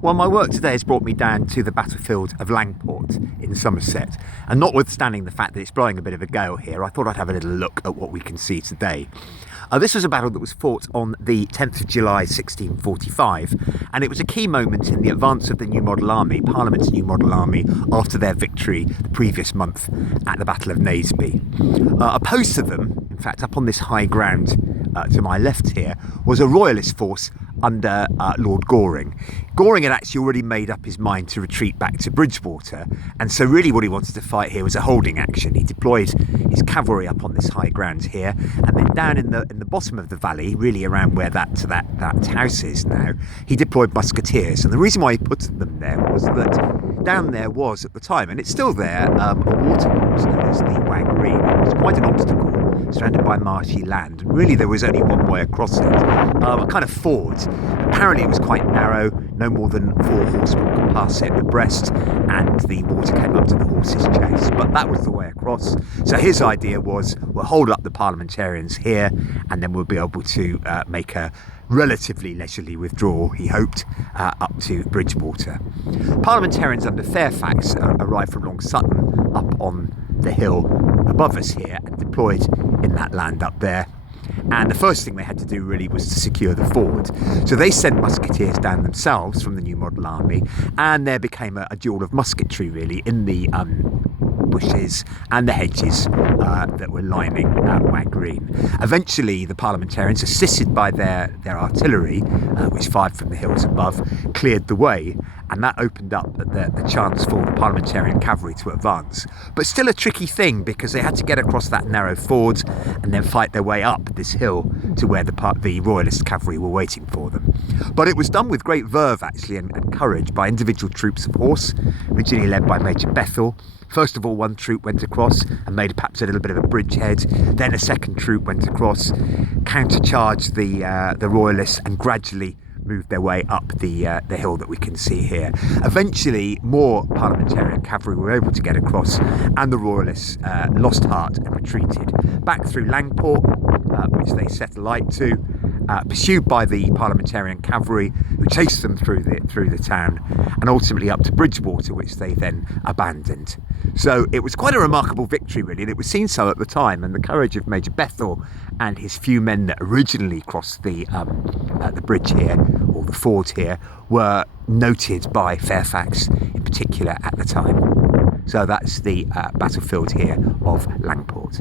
Well, my work today has brought me down to the battlefield of Langport in Somerset, and notwithstanding the fact that it's blowing a bit of a gale here, I thought I'd have a little look at what we can see today. This was a battle that was fought on the 10th of July 1645, and it was a key moment in the advance of the New Model Army, Parliament's New Model Army, after their victory the previous month at the Battle of Naseby. Opposed to them, in fact up on this high ground to my left here, was a royalist force under Lord Goring. Goring had actually already made up his mind to retreat back to Bridgewater, and so really what he wanted to fight here was a holding action. He deployed his cavalry up on this high ground here, and then down in the bottom of the valley, really around where that house is now, he deployed musketeers. And the reason why he put them there was that down there was at the time, and it's still there, a watercourse known as the Wag Green. It was quite an obstacle, surrounded by marshy land, and really there was only one way across it, a kind of ford. Apparently it was quite narrow, no more than 4 horsemen could pass it abreast, and the water came up to the horses' chests, but that was the way across. So his idea was, we'll hold up the parliamentarians here, and then we'll be able to make a relatively leisurely withdrawal, he hoped, up to Bridgewater. Parliamentarians under Fairfax arrived from Long Sutton up on the hill above us here and deployed in that land up there. And the first thing they had to do really was to secure the ford. So they sent musketeers down themselves from the New Model Army, and there became a duel of musketry really in the bushes and the hedges that were lining Wag Green. Eventually the parliamentarians, assisted by their artillery, which fired from the hills above, cleared the way, and that opened up the chance for the parliamentarian cavalry to advance. But still a tricky thing, because they had to get across that narrow ford and then fight their way up this hill to where the royalist cavalry were waiting for them. But it was done with great verve actually and courage by individual troops of horse, originally led by Major Bethel. First of all, one troop went across and made perhaps a little bit of a bridgehead. Then a second troop went across, countercharged the royalists, and gradually moved their way up the hill that we can see here. Eventually, more parliamentarian cavalry were able to get across, and the royalists lost heart and retreated back through Langport, which they set alight to, pursued by the parliamentarian cavalry, who chased them through the town, and ultimately up to Bridgewater, which they then abandoned. So it was quite a remarkable victory really, and it was seen so at the time, and the courage of Major Bethel and his few men that originally crossed the bridge here, or the ford here, were noted by Fairfax in particular at the time. So that's the battlefield here of Langport.